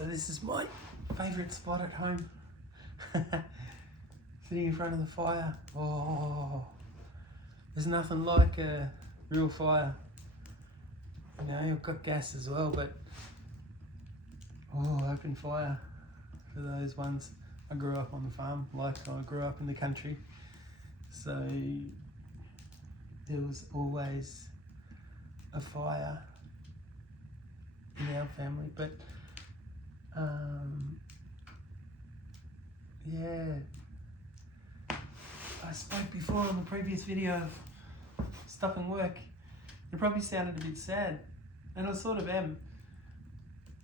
So this is my favourite spot at home. Sitting in front of the fire. Oh, there's nothing like a real fire. You know, I've got gas as well, but open fire for those ones. I grew up on the farm, like I grew up in the country. So there was always a fire in our family, but yeah, I spoke before on the previous video of stopping work. It probably sounded a bit sad, and I sort of am,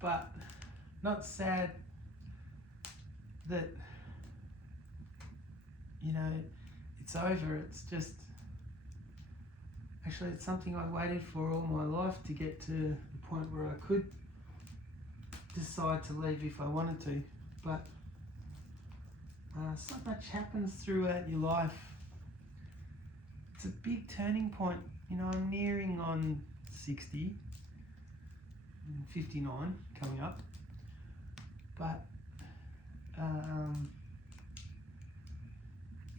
but not sad that, you know, it's over. It's just, actually it's something I waited for all my life to get to the point where I could decide to leave if I wanted to, but so much happens throughout your life. It's a big turning point. You know, I'm nearing on 60, 59 coming up, but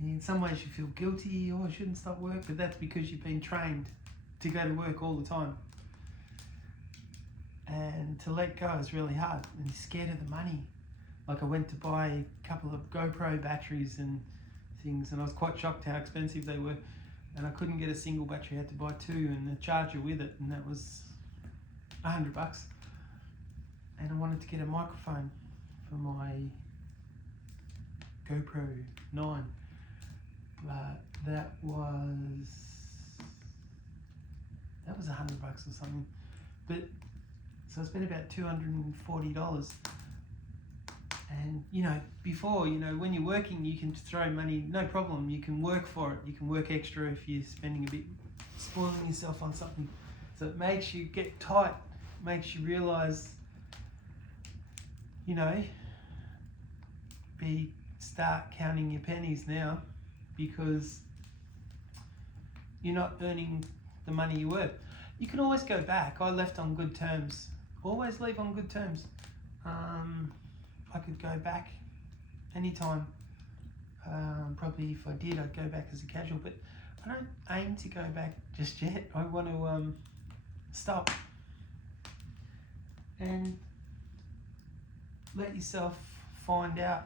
in some ways you feel guilty, I shouldn't stop work, but that's because you've been trained to go to work all the time. And to let go is really hard, and you're scared of the money. Like, I went to buy a couple of GoPro batteries and things, and I was quite shocked how expensive they were, and I couldn't get a single battery, I had to buy two and the charger with it, and that was $100. And I wanted to get a microphone for my GoPro 9, but that was $100 or something. But so I spent about $240. And, you know, before, you know, when you're working, you can throw money, no problem. You can work for it. You can work extra if you're spending a bit, spoiling yourself on something. So it makes you get tight, makes you realise, you know, start counting your pennies now, because you're not earning the money you worth. You can always go back. I left on good terms. Always leave on good terms. I could go back anytime. Probably if I did, I'd go back as a casual, but I don't aim to go back just yet. I want to stop and let yourself find out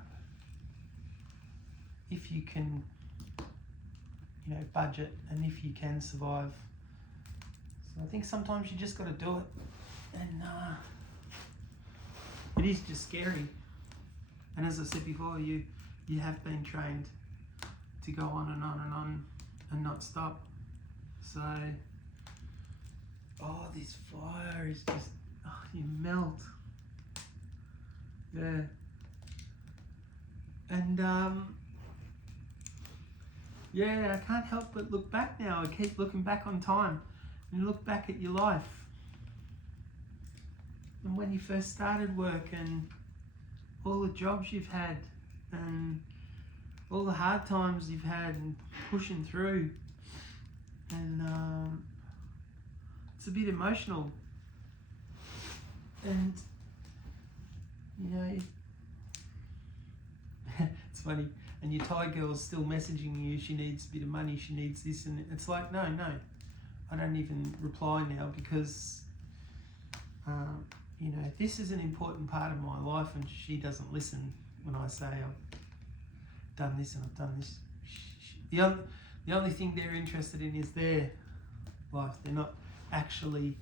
if you can, you know, budget, and if you can survive. So I think sometimes you just got to do it, and it is just scary. And as I said before, you have been trained to go on and on and on and not stop. So, this fire is just, you melt. Yeah. And yeah, I can't help but look back now. I keep looking back on time, and you look back at your life, and when you first started work, and all the jobs you've had, and all the hard times you've had, and pushing through, and it's a bit emotional. And, you know, it's funny, and your Thai girl's still messaging you, she needs a bit of money, she needs this, and it's like, no, I don't even reply now, because you know, this is an important part of my life, and she doesn't listen when I say I've done this and I've done this. The only thing they're interested in is their life. They're not actually,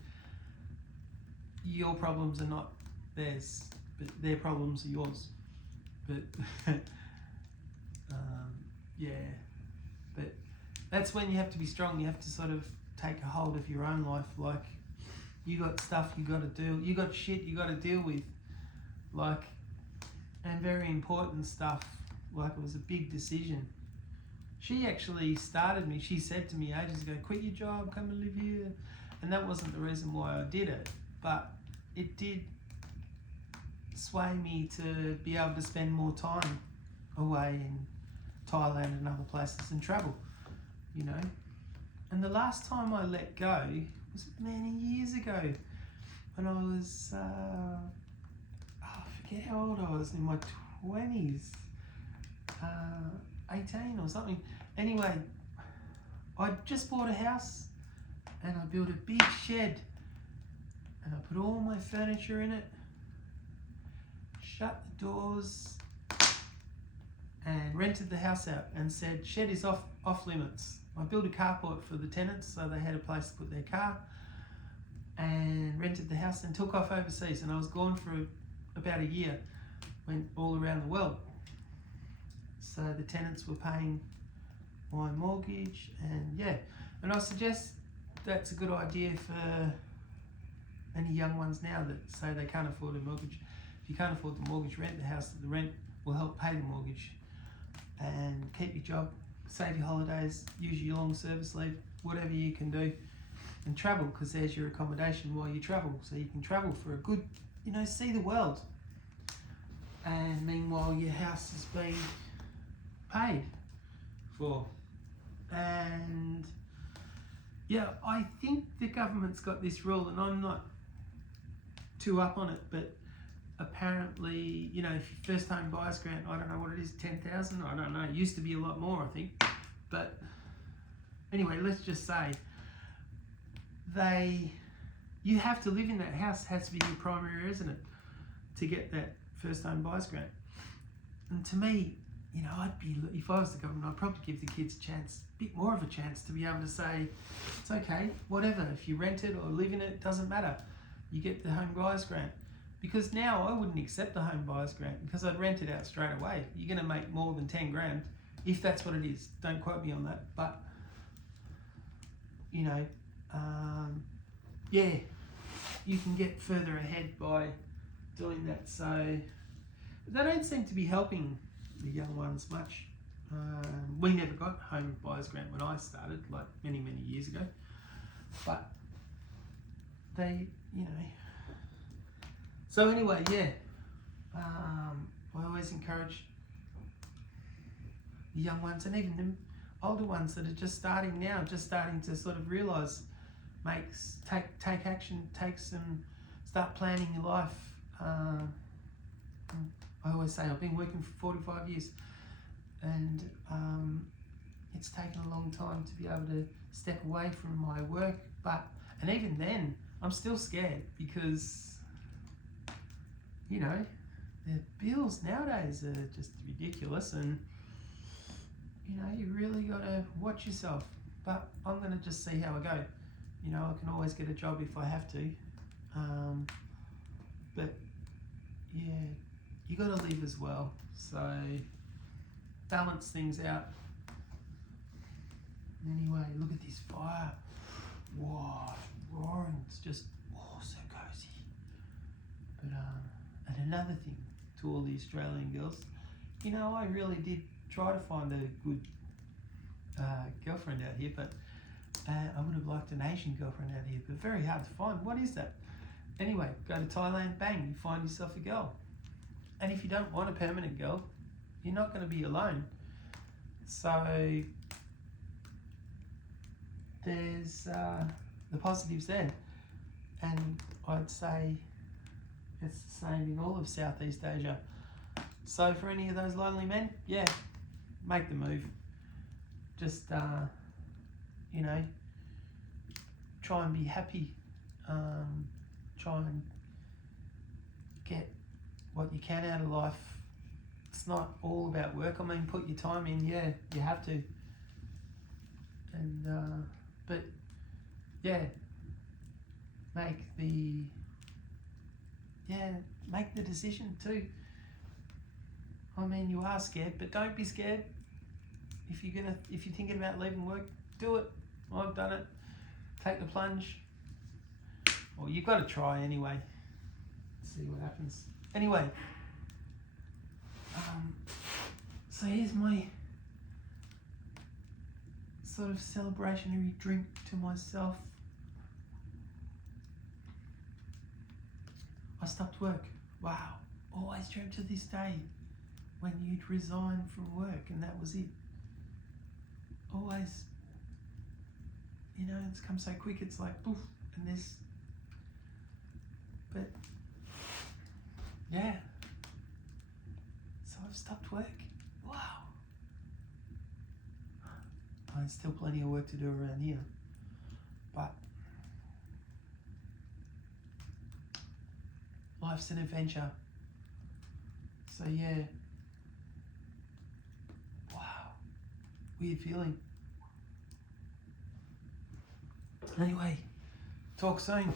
your problems are not theirs, but their problems are yours. But yeah, but that's when you have to be strong. You have to sort of take a hold of your own life. Like, you got stuff you got to do, you got shit you got to deal with, like, and very important stuff. Like, it was a big decision. She actually started me, she said to me ages ago, quit your job, come and live here. And that wasn't the reason why I did it, but it did sway me to be able to spend more time away in Thailand and other places and travel, you know. And the last time I let go was many years ago, when I was forget how old I was, in my 20s, 18 or something. Anyway, I just bought a house and I built a big shed and I put all my furniture in it, shut the doors and rented the house out and said shed is off limits. I built a carport for the tenants so they had a place to put their car, and rented the house and took off overseas, and I was gone for about a year, went all around the world. So the tenants were paying my mortgage, and I suggest that's a good idea for any young ones now that say they can't afford a mortgage. If you can't afford the mortgage, rent the house. The rent will help pay the mortgage, and keep your job, save your holidays, use your long service leave, whatever you can do, and travel, because there's your accommodation while you travel, so you can travel for a good, see the world, and meanwhile your house is being paid for. And yeah, I think the government's got this rule, and I'm not too up on it, but apparently, if you first home buyers grant, I don't know what it is, 10,000, I don't know, it used to be a lot more, I think, but anyway, let's just say you have to live in that house, has to be your primary resident to get that first home buyers grant. And to me, if I was the government, I'd probably give the kids a bit more of a chance to be able to say, it's okay, whatever, if you rent it or live in it, doesn't matter, you get the home buyers grant. Because now I wouldn't accept the home buyers grant because I'd rent it out straight away. You're going to make more than 10 grand if that's what it is. Don't quote me on that. But, you can get further ahead by doing that. So they don't seem to be helping the young ones much. We never got home buyers grant when I started, like many, many years ago. But they, So anyway, I always encourage the young ones, and even the older ones that are just starting now, just starting to sort of realise, take action, start planning your life. I always say I've been working for 45 years, and it's taken a long time to be able to step away from my work, and even then, I'm still scared because the bills nowadays are just ridiculous, and you really got to watch yourself. But I'm going to just see how I go. I can always get a job if I have to. But yeah, you got to live as well. So balance things out. Anyway, look at this fire. Whoa, roaring. It's just so cozy. But and another thing to all the Australian girls, I really did try to find a good girlfriend out here, but I would have liked an Asian girlfriend out here, but very hard to find. What is that? Anyway, go to Thailand, bang, you find yourself a girl. And if you don't want a permanent girl, you're not going to be alone. So there's the positives there. And I'd say it's the same in all of Southeast Asia. So for any of those lonely men, make the move. Just, try and be happy. Try and get what you can out of life. It's not all about work. I mean, put your time in, you have to. And, but, make the decision too. I mean, you are scared, but don't be scared. If you're thinking about leaving work, do it. I've done it. Take the plunge. Well, you've got to try anyway. See what happens. Anyway, so here's my sort of celebrationary drink to myself. I stopped work. Wow. Always dreamt of this day when you'd resign from work and that was it. Always, it's come so quick, it's like poof, and but stopped work. Wow. There's still plenty of work to do around here. But life's an adventure. So yeah. Wow. Weird feeling. Anyway, talk soon.